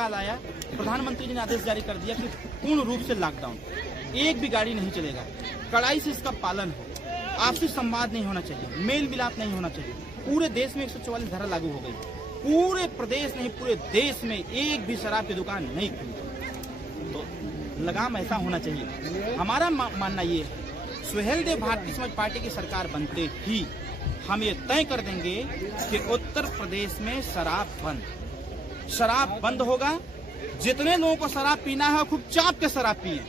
काल आया, प्रधानमंत्री जी ने आदेश जारी कर दिया कि पूर्ण रूप से लॉकडाउन, एक भी गाड़ी नहीं चलेगा, कड़ाई से इसका पालन हो, आपसी संवाद नहीं होना चाहिए, मेल मिलाप नहीं होना चाहिए। पूरे देश में 144 धारा लागू हो गई, पूरे प्रदेश नहीं पूरे देश में एक भी शराब की दुकान नहीं खुली। तो लगाम ऐसा होना चाहिए। हमारा मानना ये है, सुहेलदेव भारतीय समाज पार्टी की सरकार बनते ही हम ये तय कर देंगे कि उत्तर प्रदेश में शराब बंद होगा। जितने लोगों को शराब पीना है खूब चाप के शराब पिए,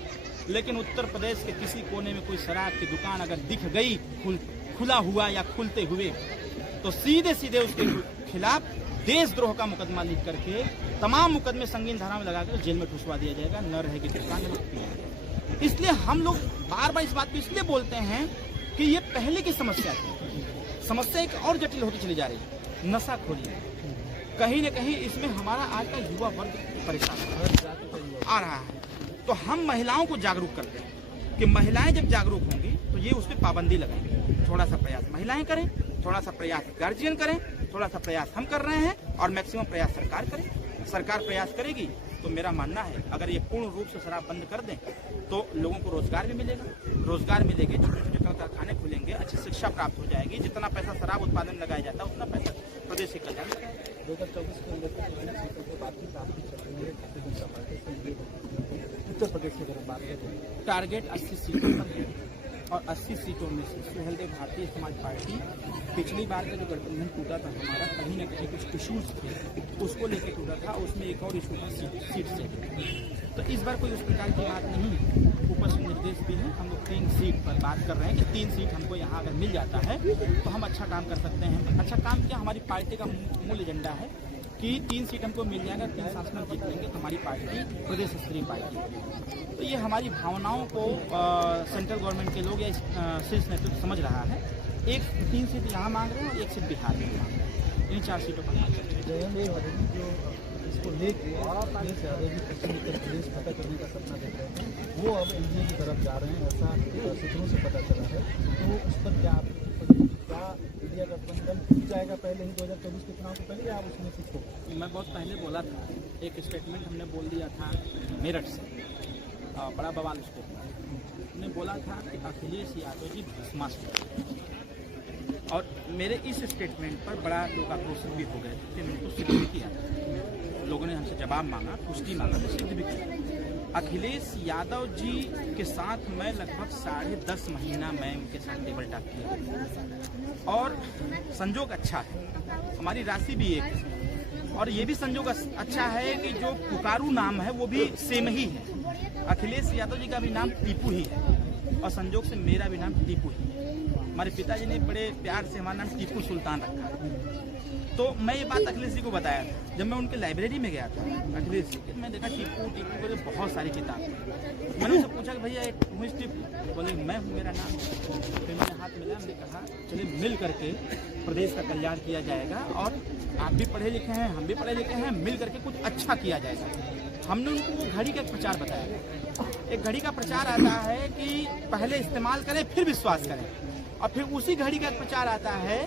लेकिन उत्तर प्रदेश के किसी कोने में कोई शराब की दुकान अगर दिख गई खुला हुआ या खुलते हुए, तो सीधे सीधे उसके खिलाफ देशद्रोह का मुकदमा लिख करके तमाम मुकदमे संगीन धारा में लगाकर जेल में ठुसवा दिया जाएगा, न रहेगी दुकान न पिएंगे। इसलिए हम लोग बार बार इस बात को इसलिए बोलते हैं कि ये पहले की समस्या थी, समस्या एक और जटिल होती चली जा रही है। नशाखोरी कहीं न कहीं इसमें हमारा आज का युवा वर्ग परेशान आ रहा है। तो हम महिलाओं को जागरूक करते हैं कि महिलाएं जब जागरूक होंगी तो ये उस पर पाबंदी लगाएंगे। थोड़ा सा प्रयास महिलाएं करें, थोड़ा सा प्रयास गार्जियन करें, थोड़ा सा प्रयास हम कर रहे हैं और मैक्सिमम प्रयास सरकार करे। सरकार प्रयास करेगी तो मेरा मानना है अगर ये पूर्ण रूप से शराब बंद कर दें तो लोगों को रोजगार भी मिलेगा, रोजगार मिलेंगे, छोटे छोटे कारखाने खुलेंगे, अच्छी शिक्षा प्राप्त हो जाएगी। जितना पैसा शराब उत्पादन में लगाया जाता है उतना पैसा प्रदेश के कल्याण में लगाया। 2024 के अंदर बातचीत आपकी चल रही है उत्तर प्रदेश की तरफ बात करें, टारगेट 80 सीटों पर है और 80 सीटों में से सुहेलदेव भारतीय समाज पार्टी पिछली बार का जो गठबंधन टूटा था हमारा, कहीं न कहीं कुछ इशूज थे उसको लेकर टूटा था, उसमें एक और इशू था सीट से। तो इस बार कोई उस प्रकार की बात नहीं है। ऊपर से निर्देश भी है, हम लोग 3 सीट पर बात कर रहे हैं कि 3 सीट हमको यहाँ अगर मिल जाता है तो हम अच्छा काम कर सकते हैं। अच्छा काम क्या, हमारी पार्टी का मूल एजेंडा है कि 3 सीट हमको मिल जाएगा, 3 शासन जीत लेंगे तो हमारी पार्टी प्रदेश स्तरीय पार्टी। तो ये हमारी भावनाओं को सेंट्रल गवर्नमेंट के लोग या शीर्ष नेतृत्व समझ रहा है। 3 सीट यहाँ मांग रहे हैं और 1 सीट बिहार में मांग रहे हैं, इन 4 सीटों पर। जो इसको लेके पश्चिम उत्तर प्रदेश फतह करने का सपना देख रहे हैं, वो अब एनडीए की तरफ जा रहे हैं, ऐसा सूत्रों से पता चला है। तो उस पर क्या इंडिया गठबंधन टूट जाएगा पहले ही 2024 के चुनाव से पहले, या आप उसमें कुछ हो? मैं बहुत पहले बोला था, एक स्टेटमेंट हमने बोल दिया था मेरठ से, बड़ा बवाल उसको हमने बोला था कि अखिलेश यादव जी भस्मासुर, और मेरे इस स्टेटमेंट पर बड़ा लोग आक्रोशित भी हो गए थे। मैंने तो सिद्ध भी किया था, लोगों ने हमसे जवाब मांगा, पुष्टि मांगा, तो सिद्ध भी किया। अखिलेश यादव जी के साथ मैं लगभग 10.5 महीना मैं उनके साथ टेबल टॉक किया और संजोग अच्छा है, हमारी राशि भी एक है और ये भी संजोग अच्छा है कि जो पुकारू नाम है वो भी सेम ही है। अखिलेश यादव जी का भी नाम टीपू ही है और संजोग से मेरा भी नाम टीपू ही है। हमारे पिताजी ने बड़े प्यार से हमारा नाम टीपू सुल्तान रखा है। तो मैं ये बात अखिलेश जी को बताया था जब मैं उनके लाइब्रेरी में गया था। अखिलेश जी मैं देखा टीपू के बहुत सारी किताब, मैंने उनसे पूछा कि भैया हूँ टीपू? बोले मैं हूँ, मेरा नाम। फिर मैंने हाथ मिलाया, हमने कहा चलिए मिल करके प्रदेश का कल्याण किया जाएगा और आप भी पढ़े लिखे हैं, हम भी पढ़े लिखे हैं, मिल करके कुछ अच्छा किया जाएगा। हमने उनको वो घड़ी का एक प्रचार बताया। एक घड़ी का प्रचार आता है कि पहले इस्तेमाल करें फिर विश्वास करें, और फिर उसी घड़ी का एक प्रचार आता है,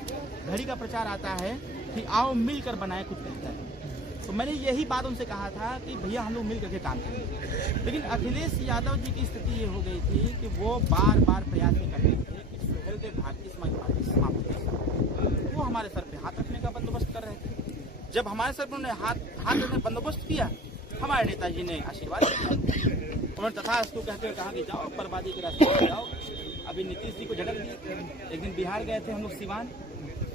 घड़ी का प्रचार आता है कि आओ मिलकर बनाए कुछ बेहतर। तो मैंने यही बात उनसे कहा था कि भैया हम लोग मिल करके काम करेंगे। लेकिन अखिलेश यादव जी की स्थिति ये हो गई थी कि वो बार बार प्रयास ये करते थे कि सुहेलदेव भारतीय समाज पार्टी समाप्त कर, वो हमारे सर पे हाथ रखने का बंदोबस्त कर रहे थे। जब हमारे सर पर उन्होंने हाथ रखने बंदोबस्त किया, हमारे नेताजी ने आशीर्वाद दिया, उन्होंने तथास्तु कहते हुए कहा कि जाओ बर्बादी के रास्ते पर जाओ। अभी नीतीश जी को झटक दिए। एक दिन बिहार गए थे हम लोग सिवान,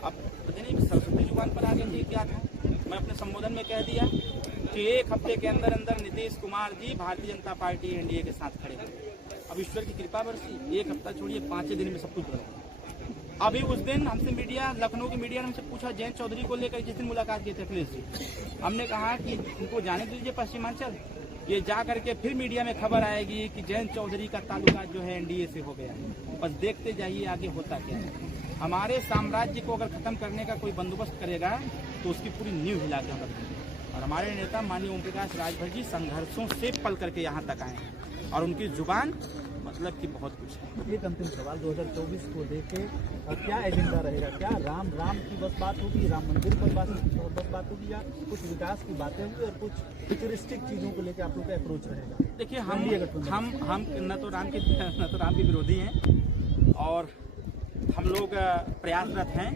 अब पता नहीं सरस्वती जुबान पर आ गए थे क्या था। मैं अपने संबोधन में कह दिया कि 1 हफ्ते के अंदर अंदर नीतीश कुमार जी भारतीय जनता पार्टी एनडीए के साथ खड़े हैं। अब ईश्वर की कृपा बरसी, 1 हफ्ता छोड़िए 5 दिन में सब कुछ बदल। अभी उस दिन हमसे मीडिया, लखनऊ की मीडिया ने हमसे पूछा जयंत चौधरी को लेकर जिस दिन मुलाकात की थी अखिलेश जी, हमने कहा कि इनको जाने दीजिए पश्चिमांचल, ये जा करके फिर मीडिया में खबर आएगी कि जयंत चौधरी का ताल्लुकात जो है एनडीए से हो गया है। बस देखते जाइए आगे होता क्या है। हमारे साम्राज्य को अगर खत्म करने का कोई बंदोबस्त करेगा तो उसकी पूरी नींव हिला के हम रखेंगे। और हमारे नेता माननीय ओम प्रकाश राजभर जी संघर्षों से पल करके यहाँ तक आए हैं और उनकी जुबान मतलब कि बहुत कुछ है। एक अंतिम सवाल 2024 को लेके क्या एजेंडा रहेगा? क्या राम की बस बात होगी, राम मंदिर पर बस बात होगी, या कुछ विकास की बातें होंगी और कुछ फ्यूचरिस्टिक चीजों को लेकर आप लोग का अप्रोच रहेगा? देखिए, हम न तो राम के विरोधी हैं और हम लोग प्रयासरत हैं।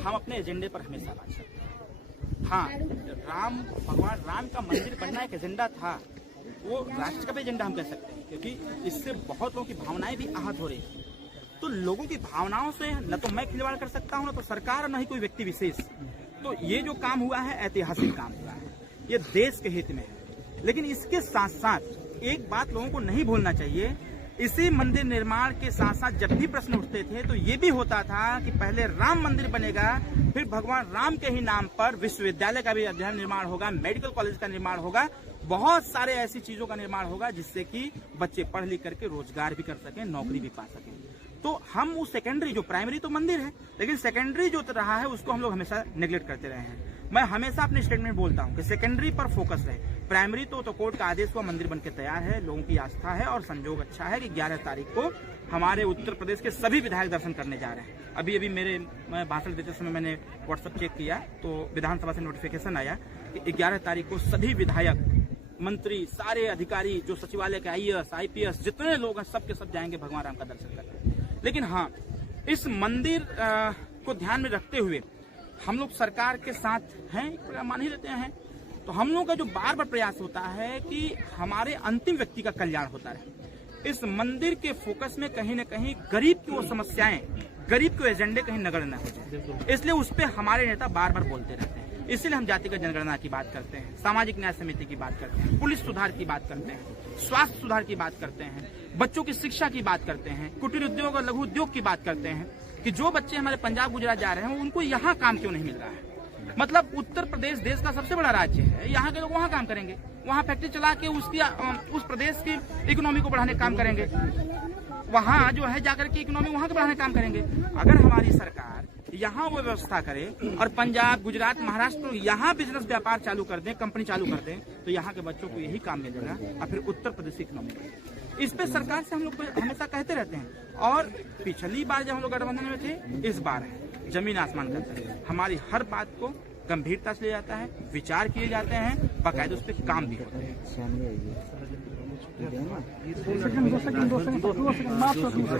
हम अपने एजेंडे पर हमेशा बात करते हैं। हाँ, भगवान राम का मंदिर बनना एक एजेंडा था, वो राष्ट्र का भी एजेंडा हम कह सकते हैं, क्योंकि इससे बहुत लोगों की भावनाएं भी आहत हो रही हैं। तो लोगों की भावनाओं से न तो मैं खिलवाड़ कर सकता हूँ, न तो सरकार, न ही कोई व्यक्ति विशेष। तो ये जो काम हुआ है ऐतिहासिक काम हुआ है, ये देश के हित में है। लेकिन इसके साथ साथ एक बात लोगों को नहीं भूलना चाहिए, इसी मंदिर निर्माण के साथ साथ जब भी प्रश्न उठते थे तो ये भी होता था कि पहले राम मंदिर बनेगा, फिर भगवान राम के ही नाम पर विश्वविद्यालय का भी अध्ययन निर्माण होगा, मेडिकल कॉलेज का निर्माण होगा, बहुत सारे ऐसी चीजों का निर्माण होगा जिससे कि बच्चे पढ़ लिख करके रोजगार भी कर सकें, नौकरी भी पा सकें। तो हम वो सेकेंडरी, जो प्राइमरी तो मंदिर है, लेकिन सेकेंडरी जो रहा है उसको हम लोग हमेशा नेग्लेक्ट करते रहे हैं। मैं हमेशा अपने स्टेटमेंट बोलता हूं कि सेकेंडरी पर फोकस रहे। प्राइमरी तो कोर्ट का आदेश हुआ, मंदिर बनके तैयार है, लोगों की आस्था है और संजोग अच्छा है कि 11 तारीख को हमारे उत्तर प्रदेश के सभी विधायक दर्शन करने जा रहे हैं। अभी मैं भाषण देते समय मैंने व्हाट्सएप चेक किया तो विधानसभा से नोटिफिकेशन आया कि 11 तारीख को सभी विधायक, मंत्री, सारे अधिकारी, जो सचिवालय के IAS, IPS जितने लोग हैं, सब के सब जाएंगे भगवान राम का दर्शन करने। लेकिन हाँ, इस मंदिर को ध्यान में रखते हुए हम लोग सरकार के साथ हैं, मान ही लेते हैं। तो हम लोगों का जो बार बार प्रयास होता है कि हमारे अंतिम व्यक्ति का कल्याण होता रहे। इस मंदिर के फोकस में कहीं न कहीं गरीब की वो समस्याएं, गरीब के एजेंडे कहीं नगण्य न हो जाए, इसलिए उस पर हमारे नेता बार बार बोलते रहते हैं। इसलिए हम जातिगत जनगणना की बात करते हैं, सामाजिक न्याय समिति की बात करते हैं, पुलिस सुधार की बात करते हैं, स्वास्थ्य सुधार की बात करते हैं, बच्चों की शिक्षा की बात करते हैं, कुटीर उद्योग और लघु उद्योग की बात करते हैं कि जो बच्चे हमारे पंजाब गुजरात जा रहे हैं उनको यहाँ काम क्यों नहीं मिल रहा है। मतलब उत्तर प्रदेश देश का सबसे बड़ा राज्य है, यहाँ के लोग वहाँ काम करेंगे, वहाँ फैक्ट्री चला के उस प्रदेश की इकोनॉमी को बढ़ाने का काम करेंगे, वहाँ जो है जाकर के इकोनॉमी वहाँ के बढ़ाने का काम करेंगे। अगर हमारी सरकार यहाँ वो व्यवस्था करे और पंजाब, गुजरात, महाराष्ट्र यहाँ बिजनेस व्यापार चालू कर दें, कंपनी चालू कर दें, तो यहाँ के बच्चों को यही काम मिलेगा और फिर उत्तर प्रदेश की इकोनॉमी बढ़ेगी। इस पे सरकार से हम लोग हमेशा कहते रहते हैं। और पिछली बार जब हम लोग गठबंधन में थे, इस बार है जमीन आसमान का अंतर। हमारी हर बात को गंभीरता से लिया जाता है, विचार किए जाते हैं, बाकायदा उस पर काम भी होते हैं।